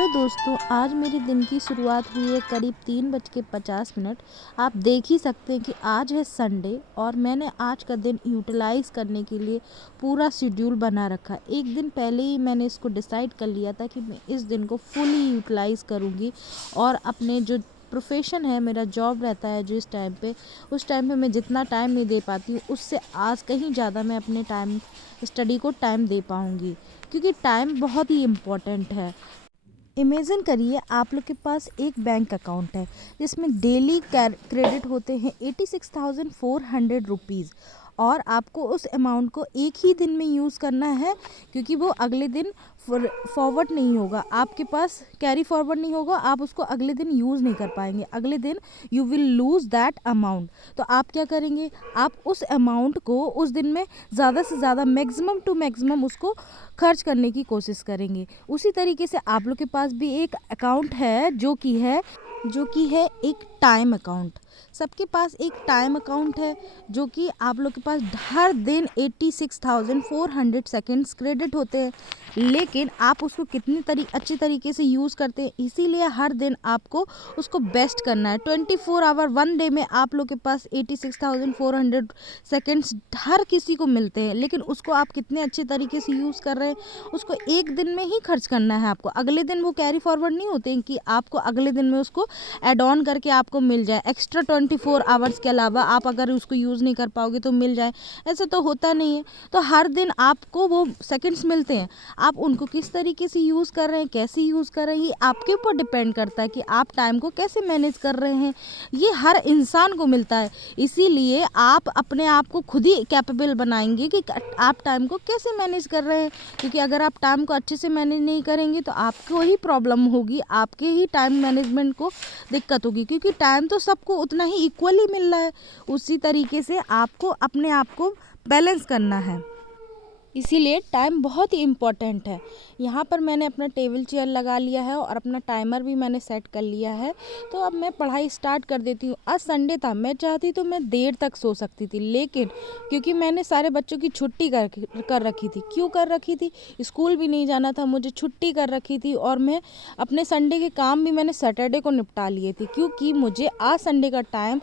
Hello दोस्तों, आज मेरे दिन की शुरुआत हुई है करीब 3:50। आप देख ही सकते हैं कि आज है संडे और मैंने आज का दिन यूटिलाइज़ करने के लिए पूरा शेड्यूल बना रखा है। एक दिन पहले ही मैंने इसको डिसाइड कर लिया था कि मैं इस दिन को फुली यूटिलाइज़ करूँगी और अपने जो प्रोफेशन है, मेरा जॉब रहता है जो इस टाइम पे, उस टाइम पे मैं जितना टाइम नहीं दे पाती हूँ उससे आज कहीं ज़्यादा मैं अपने स्टडी को टाइम दे पाऊँगी, क्योंकि टाइम बहुत ही इम्पोर्टेंट है। इमेजिन करिए आप लोग के पास एक बैंक अकाउंट है जिसमें डेली क्रेडिट होते हैं 86,400 रुपीज़, और आपको उस अमाउंट को एक ही दिन में यूज़ करना है, क्योंकि वो अगले दिन फॉरवर्ड नहीं होगा, आपके पास कैरी फॉरवर्ड नहीं होगा, आप उसको अगले दिन यूज़ नहीं कर पाएंगे, अगले दिन you will lose that amount. तो आप क्या करेंगे, आप उस अमाउंट को उस दिन में ज़्यादा से ज़्यादा मैक्सिमम टू मैक्सिमम उसको खर्च करने की कोशिश करेंगे। उसी तरीके से आप लोग के पास भी एक अकाउंट है जो कि है एक टाइम अकाउंट। सबके पास एक टाइम अकाउंट है जो कि आप लोग के पास हर दिन 86,400 सेकेंड्स क्रेडिट होते हैं, लेकिन आप उसको कितनी अच्छी तरीके से यूज़ करते हैं, इसीलिए हर दिन आपको उसको बेस्ट करना है। 24 आवर वन डे में आप लोग के पास 86,400 सेकेंड्स हर किसी को मिलते हैं, लेकिन उसको आप कितने अच्छे तरीके से यूज़ कर रहे हैं, उसको एक दिन में ही खर्च करना है आपको। अगले दिन वो कैरी फॉरवर्ड नहीं होते हैं कि आपको अगले दिन में उसको ऐड ऑन करके आपको मिल जाए, एक्स्ट्रा 24 आवर्स के अलावा आप अगर उसको यूज़ नहीं कर पाओगे तो मिल जाए, ऐसा तो होता नहीं है। तो हर दिन आपको वो सेकंड्स मिलते हैं, आप उनको किस तरीके से यूज़ कर रहे हैं, कैसे यूज़ कर रहे हैं, ये आपके ऊपर डिपेंड करता है कि आप टाइम को कैसे मैनेज कर रहे हैं। ये हर इंसान को मिलता है, इसीलिए आप अपने आप को खुद ही कैपेबल बनाएंगे कि आप टाइम को कैसे मैनेज कर रहे हैं, क्योंकि अगर आप टाइम को अच्छे से मैनेज नहीं करेंगे तो आपको ही प्रॉब्लम होगी, आपके ही टाइम मैनेजमेंट को दिक्कत होगी, क्योंकि टाइम तो सबको उतना ही इक्वली मिल रहा है। उसी तरीके से आपको अपने आप को बैलेंस करना है, इसीलिए टाइम बहुत ही इम्पोर्टेंट है। यहाँ पर मैंने अपना टेबल चेयर लगा लिया है और अपना टाइमर भी मैंने सेट कर लिया है, तो अब मैं पढ़ाई स्टार्ट कर देती हूँ। आज संडे था, मैं चाहती तो मैं देर तक सो सकती थी, लेकिन क्योंकि मैंने सारे बच्चों की छुट्टी कर रखी थी। क्यों कर रखी थी, स्कूल भी नहीं जाना था, मुझे छुट्टी कर रखी थी, और मैं अपने संडे के काम भी मैंने सैटरडे को निपटा लिए थे, क्योंकि मुझे आज संडे का टाइम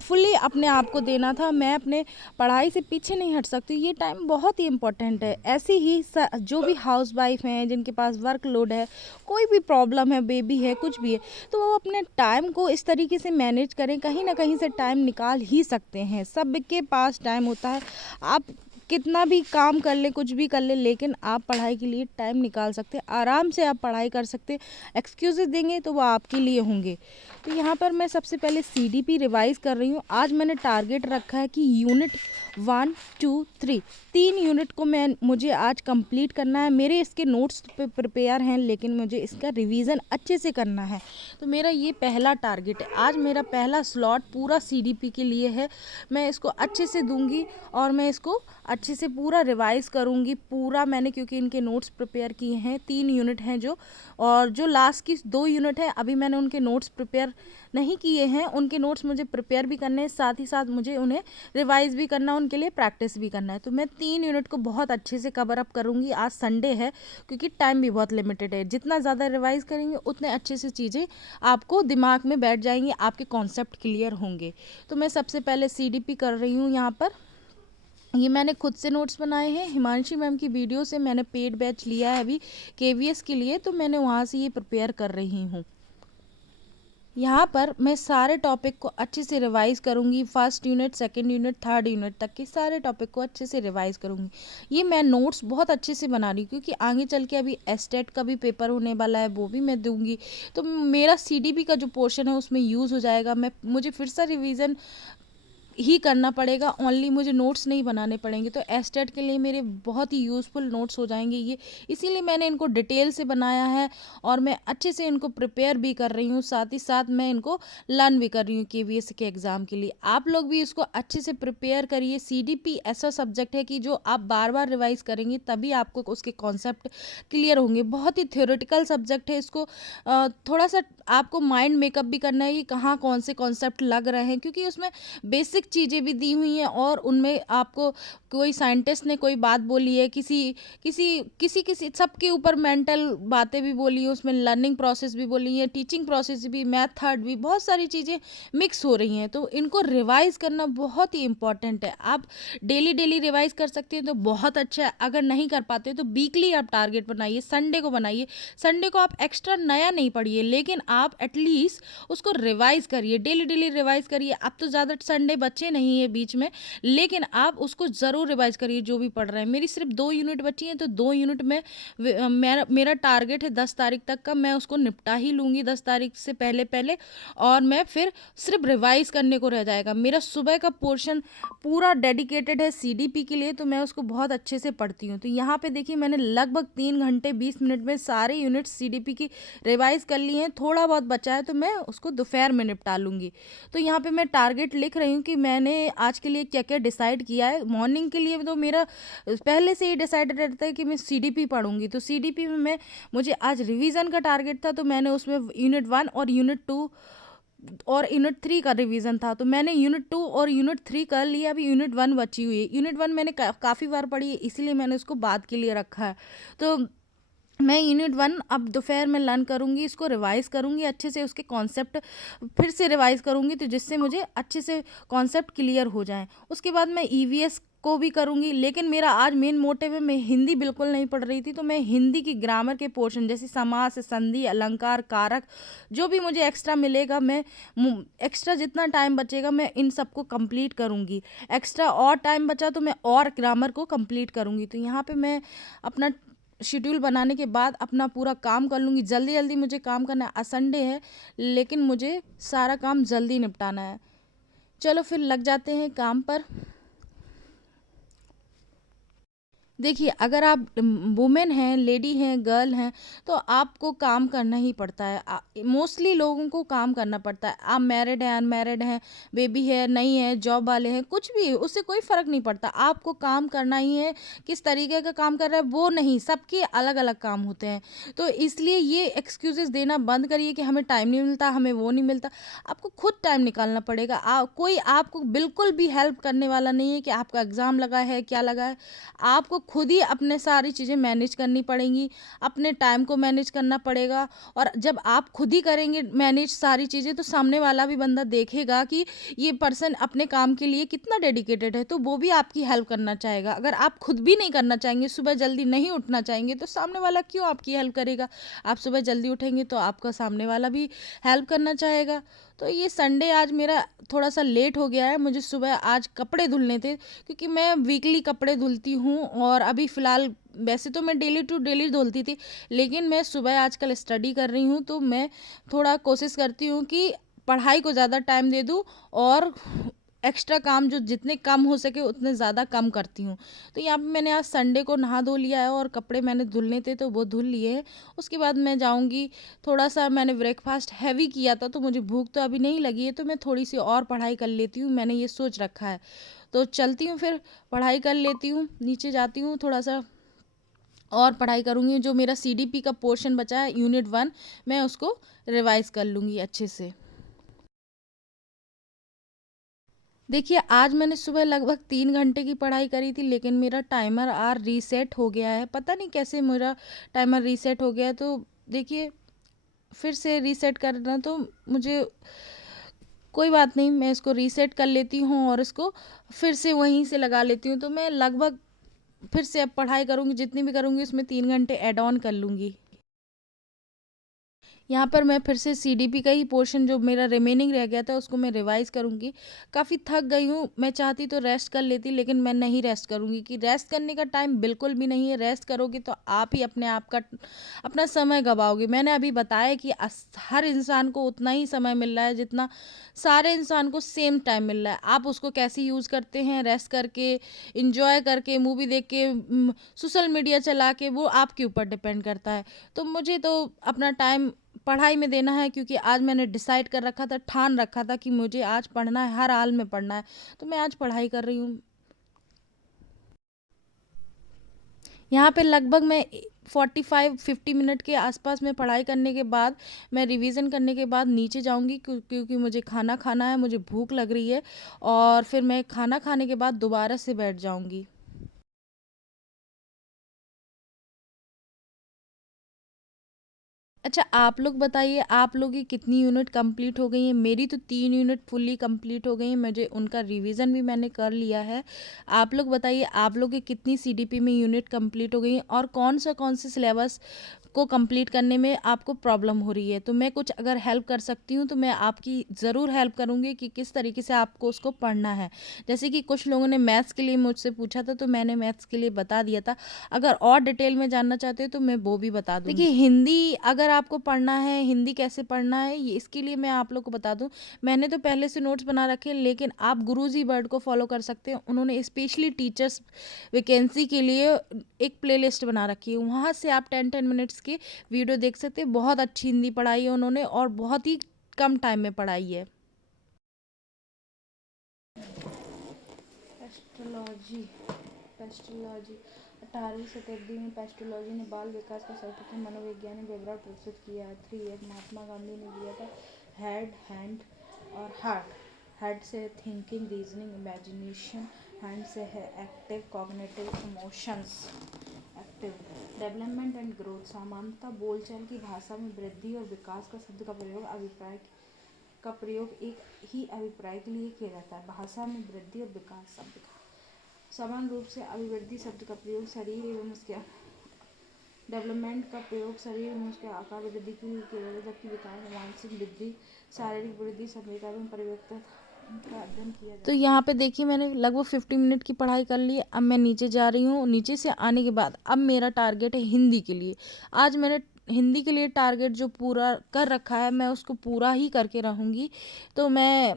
फुली अपने आप को देना था। मैं अपने पढ़ाई से पीछे नहीं हट सकती, ये टाइम बहुत ही इम्पोर्टेंट है। ऐसे ही जो भी हाउस वाइफ हैं, जिनके पास वर्क लोड है, कोई भी प्रॉब्लम है, बेबी है, कुछ भी है, तो वो अपने टाइम को इस तरीके से मैनेज करें, कहीं ना कहीं से टाइम निकाल ही सकते हैं। सबके पास टाइम होता है, आप कितना भी काम कर ले, कुछ भी कर ले, लेकिन आप पढ़ाई के लिए टाइम निकाल सकते हैं, आराम से आप पढ़ाई कर सकते हैं। एक्सक्यूज़ेस देंगे तो वो आपके लिए होंगे। तो यहाँ पर मैं सबसे पहले सीडीपी रिवाइज़ कर रही हूँ। आज मैंने टारगेट रखा है कि यूनिट 1, 2, 3 3 यूनिट को मुझे आज कंप्लीट करना है। मेरे इसके नोट्स प्रिपेयर हैं, लेकिन मुझे इसका रिवीजन अच्छे से करना है, तो मेरा ये पहला टारगेट है। आज मेरा पहला स्लॉट पूरा सीडीपी के लिए है, मैं इसको अच्छे से दूंगी और मैं इसको अच्छे से पूरा रिवाइज़ करूँगी। पूरा मैंने, क्योंकि इनके नोट्स प्रिपेयर किए हैं, 3 यूनिट हैं जो, और जो लास्ट की 2 यूनिट हैं अभी मैंने उनके नोट्स प्रिपेयर नहीं किए हैं। उनके नोट्स मुझे प्रिपेयर भी करने हैं, साथ ही साथ मुझे उन्हें रिवाइज़ भी करना है, उनके लिए प्रैक्टिस भी करना है। तो मैं 3 यूनिट को बहुत अच्छे से कवर अप करूँगी। आज संडे है, क्योंकि टाइम भी बहुत लिमिटेड है, जितना ज़्यादा रिवाइज़ करेंगे उतने अच्छे से चीज़ें आपको दिमाग में बैठ जाएंगी, आपके कॉन्सेप्ट क्लियर होंगे। तो मैं सबसे पहले सीडीपी कर रही हूँ। यहाँ पर ये मैंने खुद से नोट्स बनाए हैं, हिमांशी मैम की वीडियो से मैंने पेड बैच लिया है अभी केवीएस के लिए, तो मैंने वहाँ से ये प्रिपेयर कर रही हूँ। यहाँ पर मैं सारे टॉपिक को अच्छे से रिवाइज़ करूँगी, first unit, second unit, third unit तक के सारे टॉपिक को अच्छे से रिवाइज़ करूँगी। ये मैं नोट्स बहुत अच्छे से बना रही हूँ, क्योंकि आगे चल के अभी एस्टेट का भी पेपर होने वाला है, वो भी मैं दूँगी, तो मेरा सीडीपी का जो पोर्शन है उसमें यूज़ हो जाएगा। मुझे फिर से रिवीजन ही करना पड़ेगा, ओनली मुझे नोट्स नहीं बनाने पड़ेंगे, तो एस्टेट के लिए मेरे बहुत ही यूज़फुल नोट्स हो जाएंगे ये, इसीलिए मैंने इनको डिटेल से बनाया है और मैं अच्छे से इनको प्रिपेयर भी कर रही हूँ, साथ ही साथ मैं इनको लर्न भी कर रही हूँ केवीएस के एग्ज़ाम के लिए। आप लोग भी इसको अच्छे से प्रिपेयर करिए। सीडीपी ऐसा सब्जेक्ट है कि जो आप बार बार रिवाइज़ करेंगे तभी आपको उसके कॉन्सेप्ट क्लियर होंगे। बहुत ही थ्योरेटिकल सब्जेक्ट है, इसको थोड़ा सा आपको माइंड मेकअप भी करना है कि कहाँ कौन से कॉन्सेप्ट लग रहे हैं, क्योंकि उसमें बेसिक बेसिक चीज़ें भी दी हुई हैं और उनमें आपको कोई साइंटिस्ट ने कोई बात बोली है, किसी किसी किसी किसी सबके ऊपर मेंटल बातें भी बोली हैं, उसमें लर्निंग प्रोसेस भी बोली है, टीचिंग प्रोसेस भी, मेथड भी, बहुत सारी चीज़ें मिक्स हो रही हैं। तो इनको रिवाइज़ करना बहुत ही इम्पोर्टेंट है। आप डेली डेली रिवाइज़ कर सकते हैं तो बहुत अच्छा है, अगर नहीं कर पाते तो वीकली आप टारगेट बनाइए, संडे को बनाइए। संडे को आप एक्स्ट्रा नया नहीं पढ़िए, लेकिन आप एटलीस्ट उसको रिवाइज़ करिए, डेली डेली रिवाइज़ करिए। अब तो ज़्यादा संडे बचे नहीं है बीच में, लेकिन आप उसको ज़रूर रिवाइज़ करिए जो भी पढ़ रहे हैं। मेरी सिर्फ 2 यूनिट बची हैं, तो 2 यूनिट में मेरा मेरा टारगेट है 10 तारीख तक का, मैं उसको निपटा ही लूँगी 10 तारीख से पहले पहले, और मैं फिर सिर्फ रिवाइज़ करने को रह जाएगा। मेरा सुबह का पोर्शन पूरा डेडिकेटेड है सीडीपी के लिए, तो मैं उसको बहुत अच्छे से पढ़ती हूँ। तो यहाँ पे देखिए मैंने लगभग 3 घंटे 20 मिनट में सारे यूनिट सीडीपी की रिवाइज़ कर लिए हैं। थोड़ा बहुत बचा है तो मैं उसको दोपहर में निपटा लूँगी। तो यहाँ पे मैं टारगेट लिख रही हूँ कि मैंने आज के लिए क्या-क्या डिसाइड किया है। मॉर्निंग के लिए तो मेरा पहले से ही डिसाइडेड रहता है कि मैं सीडीपी पढ़ूँगी। तो सीडीपी में मुझे आज रिवीजन का टारगेट था, तो मैंने उसमें यूनिट 1 और यूनिट 2 और यूनिट 3 का रिवीजन था, तो मैंने यूनिट 2 और यूनिट 3 कर लिया। अभी यूनिट 1 बची हुई है। यूनिट 1 मैंने काफ़ी बार पढ़ी है, इसीलिए मैंने उसको बाद के लिए रखा है। तो मैं यूनिट 1 अब दोपहर में लर्न करूँगी, इसको रिवाइज़ करूँगी अच्छे से, उसके कॉन्सेप्ट फिर से रिवाइज़ करूँगी, तो जिससे मुझे अच्छे से कॉन्सेप्ट क्लियर हो जाएँ। उसके बाद मैं ईवीएस को भी करूँगी, लेकिन मेरा आज मेन मोटिव है, मैं हिंदी बिल्कुल नहीं पढ़ रही थी, तो मैं हिंदी की ग्रामर के पोर्शन जैसे समास, संधि, अलंकार, कारक, जो भी मुझे एक्स्ट्रा मिलेगा, मैं एक्स्ट्रा जितना टाइम बचेगा मैं इन सबको कंप्लीट करूँगी। एक्स्ट्रा और टाइम बचा तो मैं और ग्रामर को कंप्लीट करूँगी। तो यहाँ पे मैं अपना शेड्यूल बनाने के बाद अपना पूरा काम कर लूँगी। जल्दी जल्दी मुझे काम करना है। आज संडे है, लेकिन मुझे सारा काम जल्दी निपटाना है। चलो फिर लग जाते हैं काम पर। देखिए, अगर आप वुमेन हैं, लेडी हैं, गर्ल हैं, तो आपको काम करना ही पड़ता है। मोस्टली लोगों को काम करना पड़ता है। आप मैरिड हैं, अनमैरिड हैं, बेबी है, नहीं है, जॉब वाले हैं, कुछ भी, उससे कोई फ़र्क नहीं पड़ता। आपको काम करना ही है। किस तरीके का काम कर रहा है वो नहीं, सबके अलग-अलग काम होते हैं। तो इसलिए ये एक्सक्यूज़ेज़ देना बंद करिए कि हमें टाइम नहीं मिलता, हमें वो नहीं मिलता। आपको खुद टाइम निकालना पड़ेगा। कोई आपको बिल्कुल भी हेल्प करने वाला नहीं है कि आपका एग्ज़ाम लगा है, क्या लगा है। आपको खुद ही अपने सारी चीज़ें मैनेज करनी पड़ेंगी, अपने टाइम को मैनेज करना पड़ेगा। और जब आप खुद ही करेंगे मैनेज सारी चीज़ें, तो सामने वाला भी बंदा देखेगा कि ये पर्सन अपने काम के लिए कितना डेडिकेटेड है, तो वो भी आपकी हेल्प करना चाहेगा। अगर आप खुद भी नहीं करना चाहेंगे, सुबह जल्दी नहीं उठना चाहेंगे, तो सामने वाला क्यों आपकी हेल्प करेगा। आप सुबह जल्दी उठेंगे तो आपका सामने वाला भी हेल्प करना चाहेगा। तो ये संडे आज मेरा थोड़ा सा लेट हो गया है। मुझे सुबह आज कपड़े धुलने थे, क्योंकि मैं वीकली कपड़े धुलती हूँ, और अभी फ़िलहाल वैसे तो मैं डेली टू डेली धुलती थी, लेकिन मैं सुबह आजकल स्टडी कर रही हूँ, तो मैं थोड़ा कोशिश करती हूँ कि पढ़ाई को ज़्यादा टाइम दे दूँ, और एक्स्ट्रा काम जो जितने कम हो सके उतने ज़्यादा कम करती हूँ। तो यहाँ पे मैंने आज संडे को नहा धो लिया है, और कपड़े मैंने धुलने थे तो वो धुल लिए हैं। उसके बाद मैं जाऊँगी, थोड़ा सा मैंने ब्रेकफास्ट हैवी किया था, तो मुझे भूख तो अभी नहीं लगी है, तो मैं थोड़ी सी और पढ़ाई कर लेती हूँ, मैंने ये सोच रखा है। तो चलती हूँ, फिर पढ़ाई कर लेती हूँ, नीचे जाती हूँ, थोड़ा सा और पढ़ाई करूँगी। जो मेरा सीडीपी का पोर्शन बचा है यूनिट 1, मैं उसको रिवाइज़ कर लूँगी अच्छे से। देखिए, आज मैंने सुबह लगभग 3 घंटे की पढ़ाई करी थी, लेकिन मेरा टाइमर आज रीसेट हो गया है। पता नहीं कैसे मेरा टाइमर रीसेट हो गया है, तो देखिए फिर से रीसेट करना, तो मुझे कोई बात नहीं, मैं इसको रीसेट कर लेती हूँ और इसको फिर से वहीं से लगा लेती हूँ। तो मैं लगभग फिर से अब पढ़ाई करूँगी, जितनी भी करूँगी उसमें 3 घंटे ऐड ऑन कर लूँगी। यहाँ पर मैं फिर से सीडीपी का ही पोर्शन जो मेरा रिमेनिंग रह गया था उसको मैं रिवाइज़ करूँगी। काफ़ी थक गई हूँ, मैं चाहती तो रेस्ट कर लेती, लेकिन मैं नहीं रेस्ट करूँगी, कि रेस्ट करने का टाइम बिल्कुल भी नहीं है। रेस्ट करोगे तो आप ही अपने आप का अपना समय गँवाओगे। मैंने अभी बताया कि हर इंसान को उतना ही समय मिल रहा है जितना सारे इंसान को सेम टाइम मिल रहा है। आप उसको कैसे यूज़ करते हैं, रेस्ट करके, एन्जॉय करके, मूवी देख के, सोशल मीडिया चला के, वो आपके ऊपर डिपेंड करता है। तो मुझे तो अपना टाइम पढ़ाई में देना है, क्योंकि आज मैंने डिसाइड कर रखा था, ठान रखा था कि मुझे आज पढ़ना है, हर हाल में पढ़ना है। तो मैं आज पढ़ाई कर रही हूँ। यहाँ पे लगभग मैं 45-50 मिनट के आसपास में पढ़ाई करने के बाद, मैं रिवीजन करने के बाद नीचे जाऊंगी, क्योंकि मुझे खाना खाना है, मुझे भूख लग रही है, और फिर मैं खाना खाने के बाद दोबारा से बैठ जाऊंगी। अच्छा, आप लोग बताइए, आप लोग की कितनी यूनिट कंप्लीट हो गई हैं? मेरी तो 3 यूनिट फुल्ली कंप्लीट हो गई हैं, मुझे उनका रिवीजन भी मैंने कर लिया है। आप लोग बताइए, आप लोग की कितनी सीडीपी में यूनिट कंप्लीट हो गई हैं, और कौन से सिलेबस को कंप्लीट करने में आपको प्रॉब्लम हो रही है? तो मैं कुछ अगर हेल्प कर सकती हूँ तो मैं आपकी ज़रूर हेल्प करूँगी कि किस तरीके से आपको उसको पढ़ना है। जैसे कि कुछ लोगों ने मैथ्स के लिए मुझसे पूछा था, तो मैंने मैथ्स के लिए बता दिया था। अगर और डिटेल में जानना चाहते हो तो मैं वो भी बता दूँगी। देखिए, हिंदी अगर आपको पढ़ना है, हिंदी कैसे पढ़ना है, ये इसके लिए मैं आप लोग को बता दूँ। मैंने तो पहले से नोट्स बना रखे हैं, लेकिन आप गुरुजी वर्ड को फॉलो कर सकते हैं। उन्होंने स्पेशली टीचर्स वैकेंसी के लिए एक प्लेलिस्ट बना रखी है, वहाँ से आप 10-10 मिनट्स के वीडियो देख सकते हैं। बहुत अच्छी हिंदी पढ़ाई है उन्होंने, और बहुत ही कम टाइम में पढ़ाई है। पेस्टोलॉजी पेस्टोलॉजी 18वीं शताब्दी में पेस्टोलॉजी ने बाल विकास का सर्वप्रथम मनोवैज्ञानिक विवरण प्रस्तुत किया है। 3 महात्मा गांधी ने दिया था। हेड, हैंड और हार्ट। हेड से थिंकिंग, रीजनिंग, इमेजिनेशन। हैंड से है active, cognitive, emotions. Active development and growth. समानता, बोलचाल की भाषा में वृद्धि और विकास का शब्द का प्रयोग एक ही अभिप्राय के लिए किया जाता है। भाषा में वृद्धि और विकास शब्द का समान रूप से अभिवृद्धि शब्द का प्रयोग शरीर एवं उसके डेवलपमेंट का प्रयोग शरीर एवं उसके आकार वृद्धि के लिए किया जाता है, जबकि विकास मानसिक वृद्धि, शारीरिक वृद्धि, सभ्यता एवं परिवर्तन का अध्ययन किया जाता है। तो यहाँ पे देखिए, मैंने लगभग 50 मिनट की पढ़ाई कर ली है। अब मैं नीचे जा रही हूँ। नीचे से आने के बाद अब मेरा टारगेट है हिंदी के लिए। आज मैंने हिंदी के लिए टारगेट जो पूरा कर रखा है, मैं उसको पूरा ही करके रहूँगी। तो मैं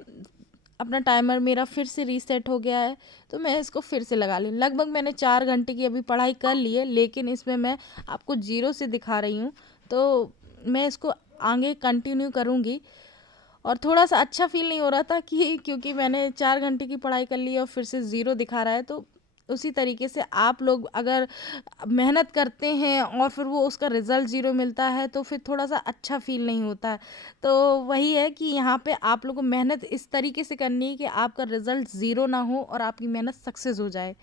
अपना टाइमर मेरा फिर से रीसेट हो गया है, तो मैं इसको फिर से लगा लूँ। लगभग मैंने 4 घंटे की अभी पढ़ाई कर ली है, लेकिन इसमें मैं आपको 0 से दिखा रही हूँ। तो मैं इसको आगे कंटिन्यू करूँगी। और थोड़ा सा अच्छा फील नहीं हो रहा था कि क्योंकि मैंने 4 घंटे की पढ़ाई कर ली है और फिर से 0 दिखा रहा है। तो उसी तरीके से आप लोग अगर मेहनत करते हैं और फिर वो उसका रिज़ल्ट 0 मिलता है, तो फिर थोड़ा सा अच्छा फील नहीं होता है। तो वही है कि यहाँ पे आप लोगों को मेहनत इस तरीके से करनी है कि आपका रिज़ल्ट 0 ना हो और आपकी मेहनत सक्सेस हो जाए।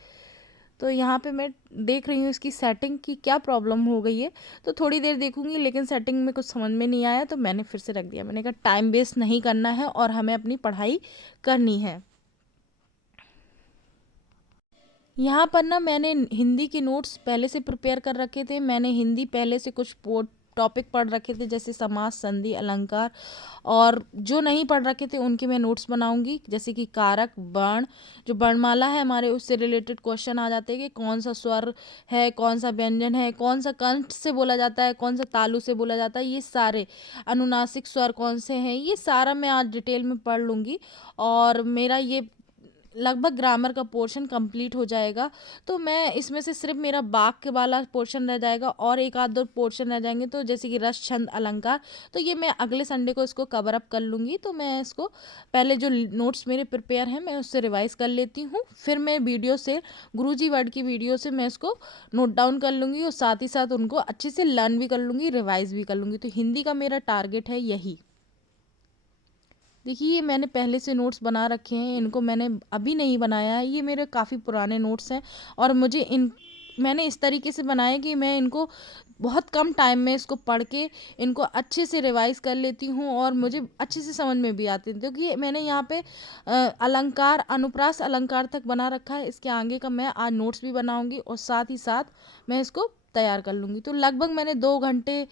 तो यहाँ पे मैं देख रही हूँ इसकी सेटिंग की क्या प्रॉब्लम हो गई है। तो थोड़ी देर देखूँगी, लेकिन सेटिंग में कुछ समझ में नहीं आया, तो मैंने फिर से रख दिया। मैंने कहा टाइम वेस्ट नहीं करना है और हमें अपनी पढ़ाई करनी है। यहाँ पर ना मैंने हिंदी के नोट्स पहले से प्रिपेयर कर रखे थे। मैंने हिंदी पहले से कुछ टॉपिक पढ़ रखे थे, जैसे समास, संधि, अलंकार, और जो नहीं पढ़ रखे थे उनके मैं नोट्स बनाऊंगी। जैसे कि कारक, वर्ण, जो वर्णमाला है हमारे, उससे रिलेटेड क्वेश्चन आ जाते हैं कि कौन सा स्वर है, कौन सा व्यंजन है, कौन सा कंठ से बोला जाता है, कौन सा तालु से बोला जाता है, ये सारे अनुनासिक स्वर कौन से हैं, ये सारा मैं आज डिटेल में पढ़ लूँगी। और मेरा ये लगभग ग्रामर का पोर्शन कंप्लीट हो जाएगा। तो मैं इसमें से सिर्फ मेरा वाक्य वाला पोर्शन रह जाएगा और एक आध दो पोर्शन रह जाएंगे, तो जैसे कि रस, छंद, अलंकार, तो ये मैं अगले संडे को इसको कवर अप कर लूँगी। तो मैं इसको पहले जो नोट्स मेरे प्रिपेयर हैं मैं उससे रिवाइज कर लेती हूँ, फिर मैं वीडियो से, गुरुजी वर्ड की वीडियो से मैं इसको नोट डाउन कर लूँगी और साथ ही साथ उनको अच्छे से लर्न भी कर लूँगी, रिवाइज भी कर लूँगी। तो हिंदी का मेरा टारगेट है यही। देखिए, ये मैंने पहले से नोट्स बना रखे हैं, इनको मैंने अभी नहीं बनाया है, ये मेरे काफ़ी पुराने नोट्स हैं। और मैंने इस तरीके से बनाया कि मैं इनको बहुत कम टाइम में इसको पढ़ के इनको अच्छे से रिवाइज कर लेती हूँ और मुझे अच्छे से समझ में भी आते हैं, क्योंकि मैंने यहाँ पे अलंकार, अनुप्रास अलंकार तक बना रखा है। इसके आगे का मैं आज नोट्स भी बनाऊँगी और साथ ही साथ मैं इसको तैयार कर लूँगी। तो लगभग मैंने 2 घंटे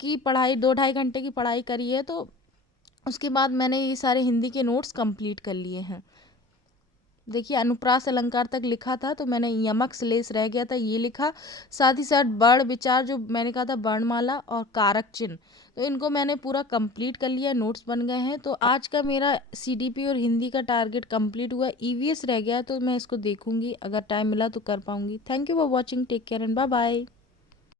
की पढ़ाई, 2 ढाई घंटे की पढ़ाई करी है। तो उसके बाद मैंने ये सारे हिंदी के नोट्स कंप्लीट कर लिए हैं। देखिए, अनुप्रास अलंकार तक लिखा था, तो मैंने यमक श्लेष रह गया था, ये लिखा। साथ ही साथ वर्ण विचार, जो मैंने कहा था, वर्णमाला और कारक चिन्ह, तो इनको मैंने पूरा कंप्लीट कर लिया, नोट्स बन गए हैं। तो आज का मेरा सीडीपी और हिंदी का टारगेट कंप्लीट हुआ। ईवीएस रह गया, तो मैं इसको देखूंगी, अगर टाइम मिला तो कर पाऊंगी। Thank you for watching, take care and bye bye.